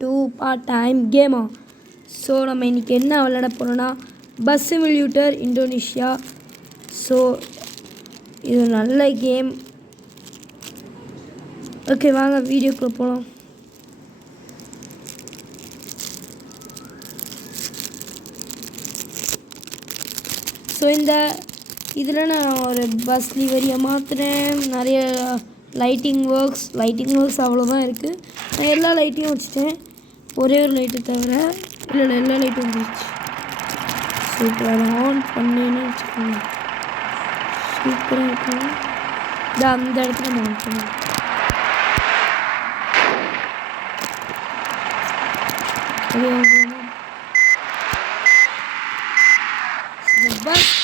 To part time கேமா. So நம்ம இன்றைக்கி என்ன விளையாட போகிறோன்னா பஸ் சிமுலேட்டர் இந்தோனேஷியா. ஸோ இது நல்ல கேம். ஓகே வாங்க வீடியோக்குள்ளே போகலாம். ஸோ இந்த இதில் நான் ஒரு பஸ் லிவரியை மாற்றுறேன். நிறைய லைட்டிங் ஒர்க்ஸ் அவ்வளோதான் இருக்குது. நான் எல்லா லைட்டையும் வச்சுட்டேன், ஒரே ஒரு லைட்டை தவிர. இல்லை எல்லா லைட்டும் வந்துருச்சு. ஸோ இப்போ அதை ஆன் பண்ணேன்னு வச்சுக்கோங்க, சூப்பராக இருக்கும். இது அந்த இடத்துல நம்ம ஆன் பண்ணுவோம். பஸ்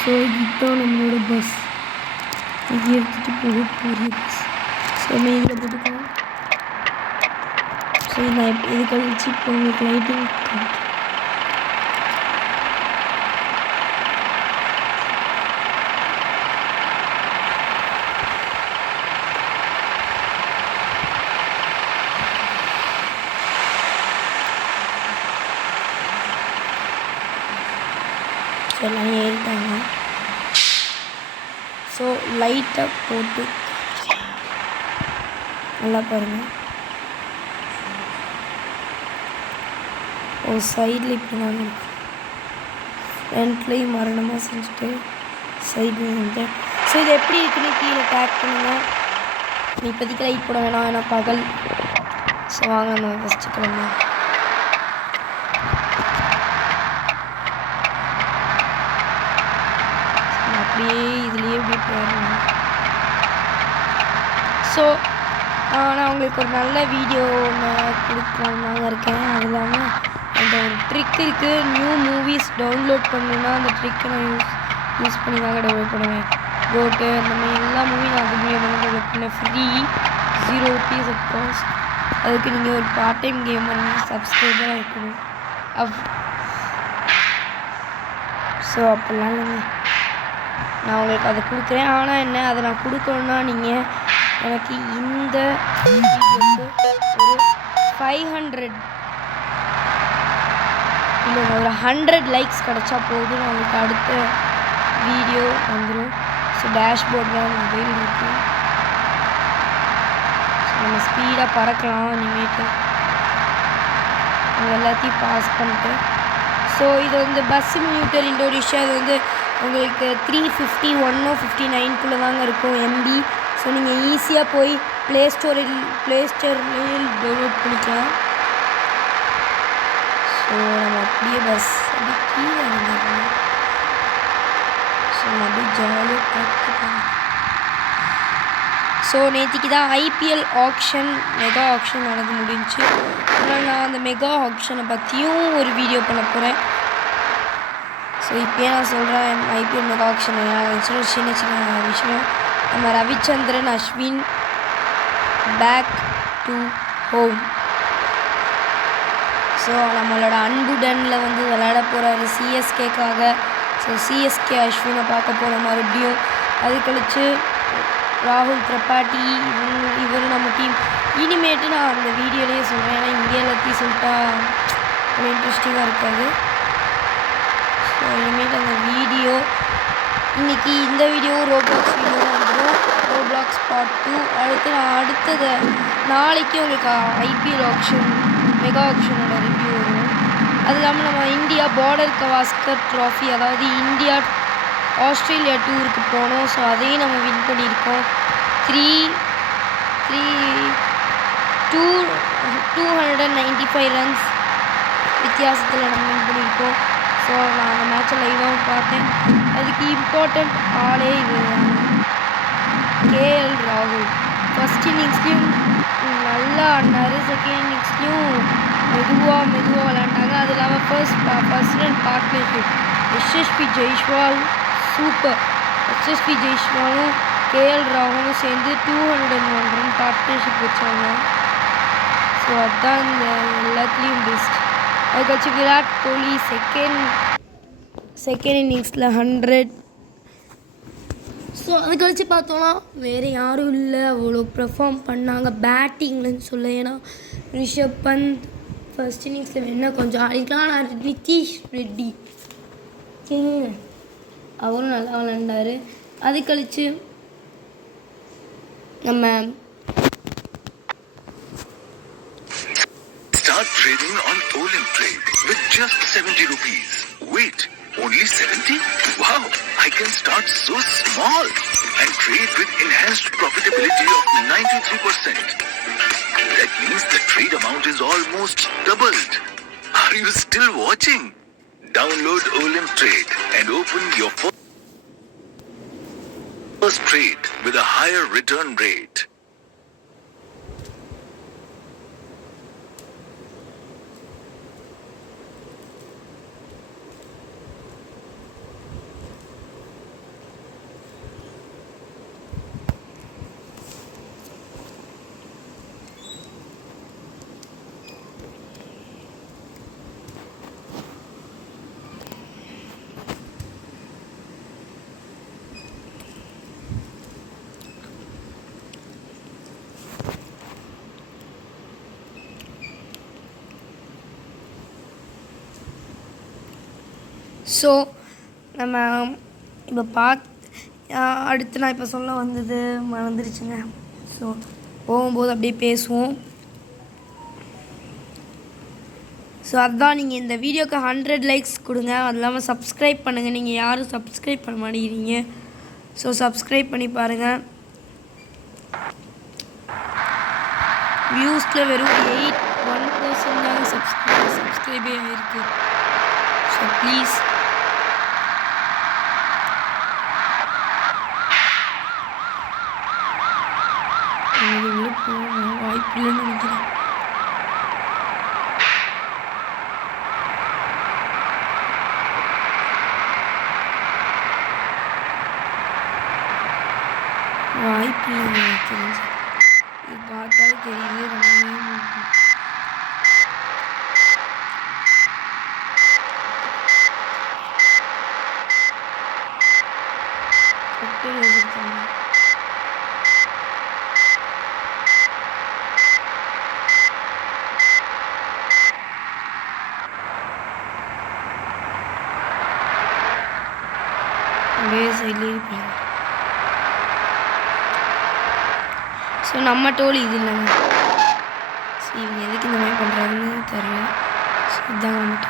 ஸோ இதுதான் நம்மளோட பஸ். இது எடுத்துகிட்டு போக போகிற பஸ். ஸோ நம்ம இதில் போட்டுக்கலாம். ஸோ நான் இது கழிச்சு இப்போ உங்களுக்கு லைட்டிங் எல்லாம் ஏறிட்டாங்க. ஸோ லைட்டை போட்டு நல்லா பாருங்கள். ஒரு சைடில் இப்படி நாங்கள் இருக்கோம், ஃப்ரண்ட்லேயும் மரணமாக செஞ்சுட்டு சைட்லேயும் வந்துட்டேன். ஸோ இது எப்படி இருக்குன்னு கீழே டேக் பண்ணுங்கள். இப்போதைக்கு லைட் போட வேணாம், ஏன்னா பகல். ஸோ வாங்க நம்ம ஃபஸ்ட்டு கிளம்புவோம். அப்படியே இதுலேயே இப்படி போயிடணும். ஸோ நான் உங்களுக்கு ஒரு நல்ல வீடியோ ஒன்று கொடுக்கலான்னு இருக்கேன். அது இல்லாமல் அந்த ஒரு ட்ரிக் இருக்குது, நியூ மூவிஸ் டவுன்லோட் பண்ணணுன்னா அந்த ட்ரிக்கை நான் யூஸ் பண்ணி தாங்க டவுன்லோட் பண்ணுவேன். கோட்டு அந்த மாதிரி எல்லா மூவியும் நான் அது மூலியமாக டவுன்லோட் பண்ணேன். Free, 0 rupees of cost. அதுக்கு நீங்கள் ஒரு பார்ட் டைம் கேம் பண்ணி சப்ஸ்கிரைபராக இருக்கணும். ஸோ அப்படிலாம் இல்லைங்க, நான் உங்களுக்கு அதை கொடுக்குறேன். ஆனால் என்ன, அதை நான் கொடுக்கணுன்னா நீங்கள் எனக்கு இந்த வீடியோக்கு ஒரு 500 இல்லைங்க ஒரு 100 லைக்ஸ் கிடச்சா போதும். உங்களுக்கு அடுத்த வீடியோ வந்துடும். ஸோ டேஷ்போர்டில் மொபைல் இருக்குது. ஸோ நம்ம ஸ்பீடாக பறக்கலாம் இனிமேட்டு, அது எல்லாத்தையும் பாஸ் பண்ணிட்டு. ஸோ இது வந்து பஸ் சிமுலேட்டர் இந்தோனேஷியா. இது வந்து உங்களுக்கு 351 தாங்க இருக்கும் MB. ஸோ நீங்கள் ஈஸியாக போய் ப்ளே ஸ்டோரில் டவுன்லோட் பண்ணிக்கலாம். ஸோ நம்ம அப்படியே பஸ் அப்படி கீழே வந்துடலாம். ஸோ நம்ம அப்படியே ஜாலியாக பார்த்துக்கலாம். ஸோ நேற்றுக்கு தான் IPL ஆக்ஷன், மெகா ஆக்ஷன் நடந்து முடிஞ்சு. அதனால் நான் அந்த மெகா ஆக்ஷனை பற்றியும் ஒரு வீடியோ பண்ண போகிறேன். ஸோ இப்போயே நான் சொல்கிறேன், IPL மெகா ஆக்ஷன் ஒரு சின்ன விஷயம். நம்ம Ravichandran Ashwin back to home. So நம்மளோட அன்புடனில் வந்து விளையாட போகிறாரு CSKக்காக. ஸோ CSK அஸ்வினை பார்க்க போகிற மறுபடியும். அது கழித்து ராகுல் திரிபாதி, இவர் நம்ம டீம். இனிமேட்டு நான் அந்த வீடியோலேயே சொல்கிறேன், ஏன்னா இங்கே எல்லாத்தையும் சொல்லிட்டா ஒரு இன்ட்ரெஸ்டிங்காக இருக்காது. ஸோ இனிமேட்டு அந்த வீடியோ இன்றைக்கி இந்த வீடியோ ரோப்ளாக்ஸ் வீடியோ வந்துடும், ரோப்ளாக்ஸ் பார்ட் 2. அடுத்து நான் அடுத்தது நாளைக்கு உங்களுக்கு IPL ஆக்ஷன் மெகா ஆக்ஷனோட ரிவ்யூ வரும். அது இல்லாமல் நம்ம இந்தியா பார்டர் கவாஸ்கர் ட்ராஃபி, அதாவது இந்தியா ஆஸ்திரேலியா டூருக்கு போனோம். ஸோ அதையும் நம்ம வின் பண்ணியிருக்கோம். 295 ரன்ஸ் வித்தியாசத்தில் நம்ம வின் பண்ணியிருக்கோம். ஸோ நான் அந்த மேட்சை லைவாகவும் பார்த்தேன். அதுக்கு இம்பார்ட்டண்ட் ஆளே இது KL ராகுல். ஃபஸ்ட் இன்னிங்ஸ்லேயும் நல்லா ஆடினார், செகண்ட் இன்னிங்ஸ்லேயும் மெதுவாக விளையாண்டாங்க. அது இல்லாமல் first run partnership SSP Jaiswal super. SSP ஜெய்ஸ்வாலும் KL ராகுலும் சேர்ந்து 201 ரன் பார்ட்னர்ஷிப் வச்சாங்க. ஸோ அதுதான் இந்த எல்லாத்துலேயும் பெஸ்ட். அதுக்கடுத்து விராட் கோலி செகண்ட் இன்னிங்ஸில் 100. ஸோ அது கழிச்சு பார்த்தோன்னா வேறு யாரும் இல்லை அவ்வளோ பெர்ஃபார்ம் பண்ணாங்க பேட்டிங்லன்னு சொல்ல. ஏன்னா ரிஷப் பந்த் ஃபர்ஸ்ட் இன்னிங்ஸில் வேணால் கொஞ்சம் ஆடிக்கலாம். ஆனால் நிதிஷ் ரெட்டி அவரும் நல்லா விளாண்டார். அது கழிச்சு நம்ம Start trading on Olim Trade with just 70 rupees. Wait, only 70? Wow, I can start so small and trade with enhanced profitability of 93%. That means the trade amount is almost doubled. Are you still watching? Download Olim Trade and open your first trade with a higher return rate. So நம்ம இப்போ அடுத்து நான் இப்போ சொல்ல வந்தது மறந்துருச்சுங்க. So போகும்போது அப்படியே பேசுவோம். ஸோ அதுதான் நீங்கள் இந்த வீடியோக்கு 100 லைக்ஸ் கொடுங்க. அது இல்லாமல் சப்ஸ்கிரைப் பண்ணுங்கள். நீங்கள் யாரும் சப்ஸ்கிரைப் பண்ண மாட்டேங்கிறீங்க. ஸோ சப்ஸ்கிரைப் பண்ணி பாருங்கள். வியூஸில் வெறும் 1% தான் சப்ஸ்கிரைபே இருக்குது. ஸோ ப்ளீஸ் உள்ள போக வாய்ப்பு இல்லைன்னு நினைக்கிறேன். வாய்ப்பு இல்லைன்னு நினைக்கிறேன். இது பார்த்தாலே தெரியல. ஸோ நம்ம டோல் இது இல்லைங்க. ஸோ இவங்க எதுக்கு இந்த மாதிரி பண்ணுறாங்கன்னு தெரில. ஸோ இதுதான் வந்துட்டு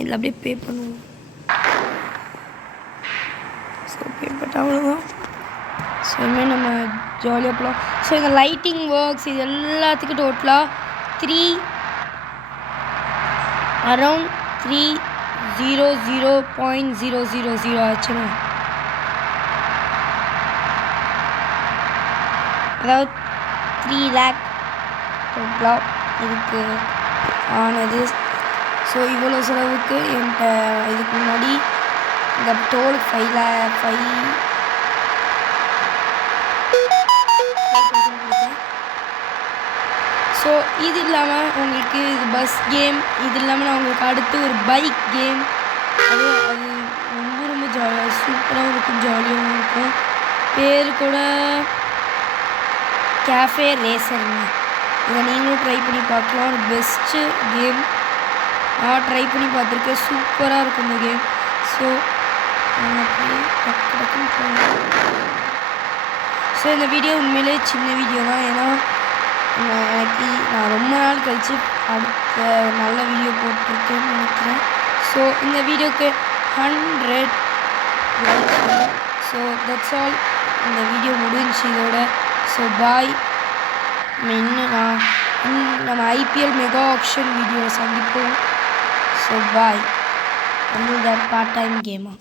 இதில் அப்படியே பே பண்ணுவோம். ஸோ பே பண்ண அவ்வளோதான். ஸோ இனிமேல் நம்ம ஜாலியாக போகலாம். ஸோ இந்த லைட்டிங் ஒர்க்ஸ் இது எல்லாத்துக்கும் டோட்டலாக அரௌண்ட் 300.000 ஆச்சுங்க. அதாவது 3 lakh டோட்டலாக இதுக்கு ஆனது. ஸோ இவ்வளோ செலவுக்கு என்கிட்ட இதுக்கு முன்னாடி இந்த டோல் 5,000 ஸோ இது இல்லாமல் உங்களுக்கு இது பஸ் கேம், இது இல்லாமல் நான் உங்களுக்கு அடுத்து ஒரு பைக் கேம், அது ரொம்ப ஜாலியாக சூப்பராகவும் இருக்கும், ஜாலியாகவும் இருக்கும். பேர் கூட கேஃபே ரேசருங்க. இதை நீங்களும் ட்ரை பண்ணி பார்க்கலாம். ஒரு பெஸ்ட்டு கேம். நான் ட்ரை பண்ணி பார்த்துருக்கேன். சூப்பராக இருக்கும் இந்த கேம். ஸோ அப்படியே டக்குன்னு போகணும். ஸோ இந்த வீடியோ உண்மையிலே சின்ன வீடியோ தான். ஏன்னா நான் ரொம்ப நாள் கழித்து அடுத்த நல்ல வீடியோ போட்டிருக்கேன்னு நினைக்கிறேன். ஸோ இந்த வீடியோக்கு 100 லைக்ஸ். So that's all. இந்த வீடியோ முடிஞ்சு இதோட. So bye. நம்ம ஐபிஎல் மெகா ஆக்ஷன் வீடியோவை சந்திப்போம். So bye. நம்மளோட பார்ட் டைம் கேமா